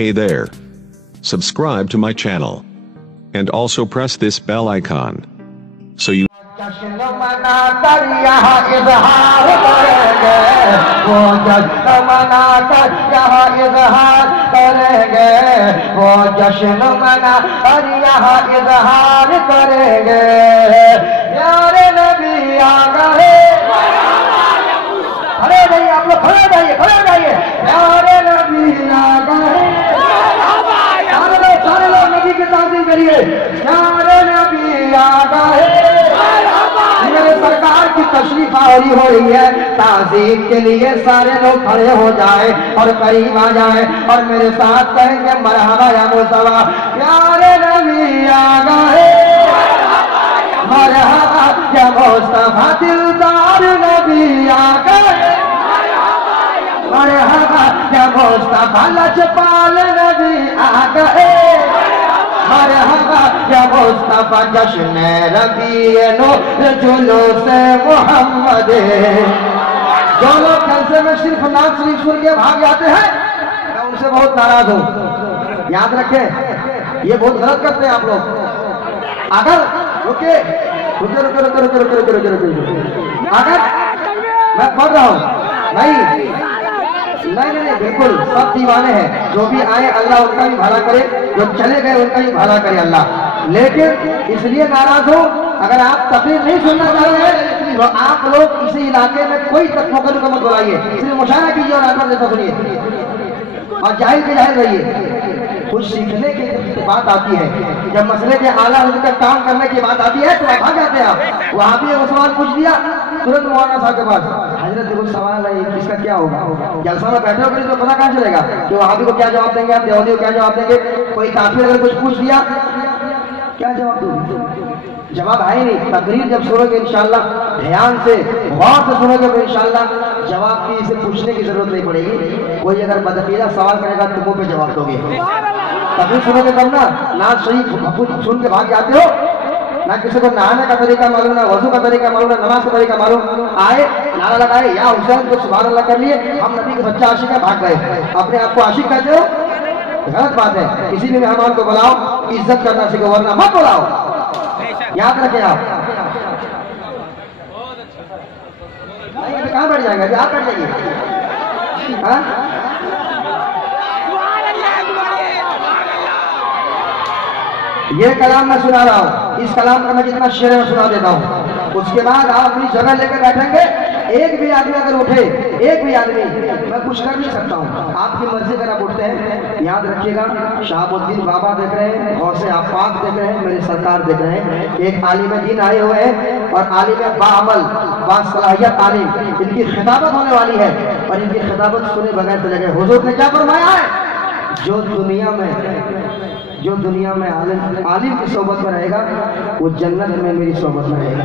Hey there. Subscribe to my channel. And also press this bell icon. So you جشن منا کر یہاں اظہار کریں گے، وہ جشن منا کر یہاں اظہار کریں گے، وہ جشن منا کر یہاں اظہار کریں گے، پیارے نبی آ گئے، کھڑے رہیے آپ لوگ، کھڑے رہیے، کھڑے رہیے، پیارے نبی آ گئے، سارے لوگ نبی کی تعظیم کریے، پیارے نبی آ گئے، میرے سرکار کی تشریف آوری ہو رہی ہے، تعظیم کے لیے سارے لوگ کھڑے ہو جائیں اور قریب آ جائیں اور میرے ساتھ کہیں گے مرحبا یا مصطفیٰ، پیارے نبی آ گئے، مرحبا یا مصطفیٰ، دلدار نبی آ گئے، مرحبا یا مصطفیٰ، لجپال نبی آ گئے، مرحبا یا مصطفیٰ، جشن ربیع نور جلوس محمد۔ جو لوگ جلسے میں صرف نعت شریف سن کے بھاگ جاتے ہیں میں ان سے بہت ناراض ہوں، یاد رکھیں یہ بہت غلط کرتے ہیں آپ لوگ۔ اگر اگر میں پڑھ رہا ہوں نہیں بالکل سب دیوانے ہیں، جو بھی آئے اللہ ان کا بھی بھلا کرے، جو چلے گئے ان کا بھی بھلا کرے اللہ، لیکن اس لیے ناراض ہو اگر آپ تقریر نہیں سننا چاہ رہے ہیں تو آپ لوگ اسی علاقے میں کوئی تک موقع کو مت بلائیے، صرف مشاہدہ کیجیے اور آگے جیسا سنیے اور جاہل کے جاہل رہیے۔ کچھ سیکھنے کی بات آتی ہے، جب مسئلے کے اعلیٰ ان کا کام کرنے کی بات آتی ہے تو آپ بھاگ جاتے ہیں۔ آپ وہاں بھی ایک سوال پوچھ دیا ترنت مولانا صاحب کے پاس، حضرت دیکھو سوال ہے اس کا کیا ہوگا، جلسہ میں بیٹھے ہو تو پتہ کہاں چلے گا کہ وہاں بھی کو کیا جواب دیں گے، آپ دیوبندی کو کیا جواب دیں گے، کوئی کافر اگر کچھ پوچھ دیا کیا جواب دوں، جواب ہے ہی نہیں۔ تقریر جب سنو گے انشاءاللہ دھیان سے غور سے سنو گے تو انشاءاللہ جواب کی اسے پوچھنے کی ضرورت نہیں پڑے گی۔ کوئی اگر بدعقیدہ سوال کرے گا تو منہ پہ جواب دو گے۔ تقریر سنو گے تب نا، نعت شریف سن کے بھاگ جاتے ہو، نہ کسی کو نہانے کا طریقہ معلوم، نہ وضو کا طریقہ معلوم، نہ نماز کا طریقہ معلوم، آئے نعرہ لگائے یا حسین کو سبحان اللہ کر لیے، ہم نبی کے سچا عاشق ہیں، بھاگ گئے۔ اپنے آپ کو عاشق کہتے ہو، غلط بات ہے۔ کسی بھی مہمان کو بلاؤ عزت کرنا سیکھو ورنہ مت بلاؤ، یاد رکھیں۔ آپ کہاں بیٹھ جائیں گے، آپ بیٹھ جائیے۔ یہ کلام میں سنا رہا ہوں، اس کلام کا میں جتنا شعر میں سنا دیتا ہوں، اس کے بعد آپ اپنی جگہ لے کے بیٹھیں گے۔ ایک بھی آدمی اگر اٹھے، ایک بھی آدمی، میں کچھ کر نہیں سکتا ہوں، آپ کی مرضی اگر آپ اٹھتے ہیں۔ یاد رکھیے گا شہاب الدین بابا دیکھ رہے ہیں، غوث آفاق دیکھ رہے ہیں، میرے سرکار دیکھ رہے ہیں، ایک عالم دین آئے ہوئے ہیں اور عالم باعمل باصلاحیت عالم، ان کی خطابت ہونے والی ہے اور ان کی خطابت سنے بغیر چلے گئے۔ حضور نے کیا فرمایا ہے، جو دنیا میں عالم کی صحبت میں رہے گا وہ جنت میں میری صحبت میں رہے گا۔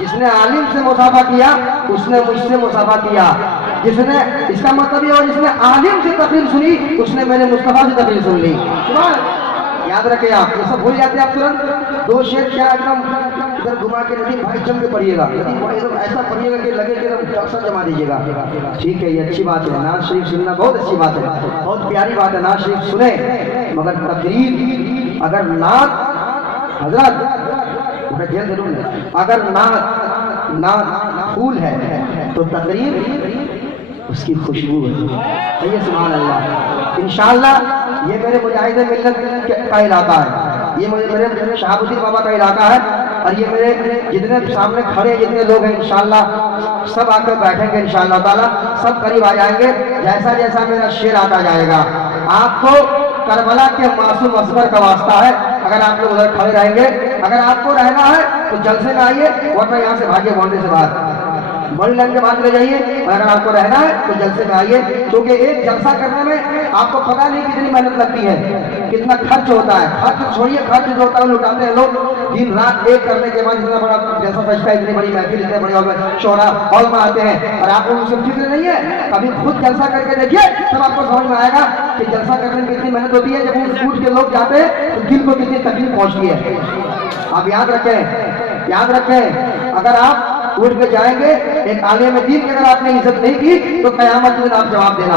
جس نے عالم سے مصافحہ کیا اس نے مجھ سے مصافحہ کیا، جس نے، اس کا مطلب یہ ہو جس نے عالم سے تقریر سنی اس نے میرے مصطفیٰ سے تقریر سن لی۔ یاد رکھیں آپ، یہ سب بھول جاتے ہیں آپ ترنت۔ دو شعر کیا ایک دم ادھر گھما کے ندیم بھائی جم کے پڑھیے گا، ندیم بھائی ایسا پڑھیے گا کہ لگے کہ اکثر جما دیجیے گا، ٹھیک ہے؟ یہ اچھی بات ہے، نعت شریف سننا بہت اچھی بات ہے، بہت پیاری بات ہے، نعت شریف سنیں، مگر تقریر اگر نعت، حضرت اگر نعت پھول ہے تو تقریر اس کی خوشبو ہے۔ یہ سبحان اللہ۔ انشاءاللہ یہ میرے مجاہد ملت کا علاقہ ہے، یہ میرے شہاب الدین بابا کا علاقہ ہے اور یہ میرے جتنے سامنے کھڑے جتنے لوگ ہیں انشاءاللہ سب آ کر بیٹھیں گے انشاءاللہ تعالیٰ، سب قریب آ جائیں گے جیسا جیسا میرا شعر آتا جائے گا۔ آپ کو کربلا کے معصوم اصغر کا واسطہ ہے، اگر آپ لوگ ادھر کھڑے رہیں گے، اگر آپ کو رہنا ہے تو جلسے میں آئیے ورنہ یہاں سے بھاگیے، باؤنڈری سے باہر بڑی لائن کے بعد لے جائیے، اور اگر آپ کو رہنا ہے تو جلسے میں آئیے، کیونکہ ایک جلسہ کرنے میں آپ کو پتہ نہیں کتنی محنت لگتی ہے، کتنا خرچ ہوتا ہے۔ خرچ چھوڑیے، خرچ جو ہوتا ہے وہ لٹاتے ہیں لوگ، دن رات ایک کرنے کے بعد اتنا بڑا جلسہ سجتا ہے، اتنی بڑی محفل، اتنے بڑے شورا ہال میں آتے ہیں اور آپ کو اس سے فکر نہیں ہے۔ کبھی خود جلسہ کر کے دیکھیے تب آپ کو سمجھ میں آئے گا کہ جلسہ کرنے میں کتنی محنت ہوتی ہے، جب وہ اٹھ کے لوگ جاتے ہیں تو دل کو کتنی تکلیف پہنچتی ہے۔ آپ یاد رکھیں، اگر آپ اٹھ کے جائیں گے ایک عالم دین کی اگر آپ نے عزت نہیں کی تو قیامت کے دن آپ جواب دینا۔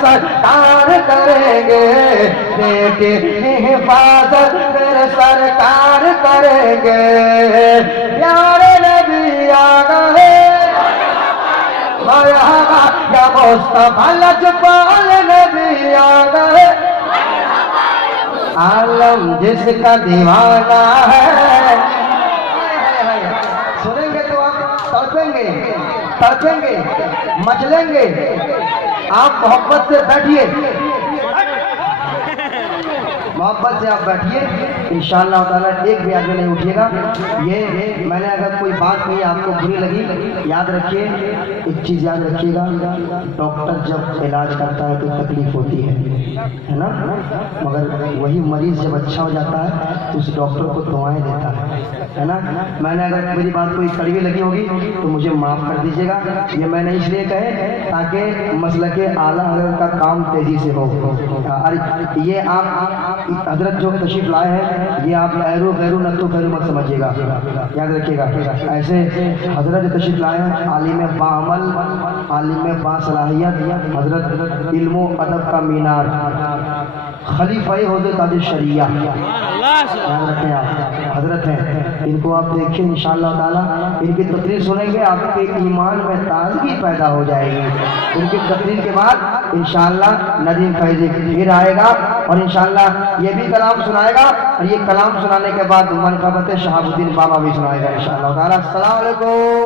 سرکار کریں گے، بیٹے کی حفاظت پھر سرکار کریں گے، پیارے نبی آ گئے، یا مصطفیٰ لجپال نبی آ گئے، عالم جس کا دیوانہ ہے، سنیں گے تو آپ تڑپیں گے، مچلیں گے، آپ محبت سے بیٹھیے، محبت سے آپ بیٹھیے، انشاءاللہ تعالیٰ ایک بھی آدمی نہیں اٹھیے گا۔ یہ میں نے اگر کوئی بات کہی آپ کو بری لگی، یاد رکھیے، ایک چیز یاد رکھیے گا، ڈاکٹر جب علاج کرتا ہے تو تکلیف ہوتی ہے نا، مگر وہی مریض جب اچھا ہو جاتا ہے تو اس ڈاکٹر کو دعائیں دیتا ہے نا۔ میں نے اگر میری بات کوئی کڑوی لگی ہوگی تو مجھے معاف کر دیجیے گا، یہ میں نے اس لیے کہے تاکہ مسلک اعلیٰ حضرت کا کام تیزی سے ہو۔ یہ آپ حضرت جو تشریف لائے ہیں، یہ آپ غیرو نتو غیرو مت سمجھیے گا، یاد رکھیے گا، ایسے حضرت جو تشریف لائے ہیں عالم باعمل، عالم باصلاحیت، حضرت علم و ادب کا مینار، خلیفہ حضرت عادل شریعہ، یاد رکھیں آپ حضرت ہیں، ان کو آپ دیکھیں انشاءاللہ تعالیٰ، ان کی تقریر سنیں گے آپ کے ایمان میں تازگی پیدا ہو جائے گی۔ ان کی تقریر کے بعد انشاءاللہ ندیم فیضی پھر آئے گا اور انشاءاللہ یہ بھی کلام سنائے گا، اور یہ کلام سنانے کے بعد منقبت شہاب الدین بابا بھی سنائے گا انشاءاللہ تعالیٰ۔ السلام علیکم۔